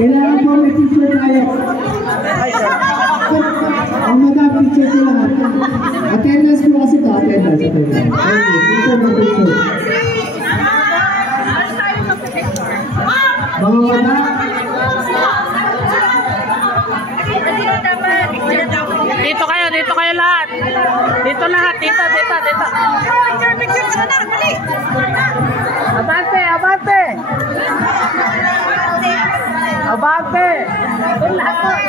Kailangan po may picture tayo. Ang mag-picture ko lahat. Attendance po kasi ito. Attendance. Okay, picture mo picture. Mga wala. Dito kayo lahat. Dito lahat. Dito. Picture ka na. Mali. Abante. Lahat po.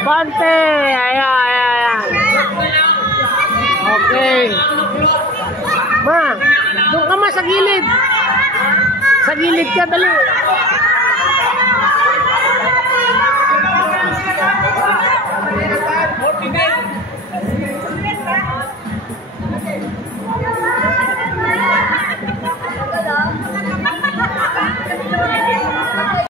Abante. Ayan. Okay. Ma, doon ka sa gilid. Sa gilid ka, dali.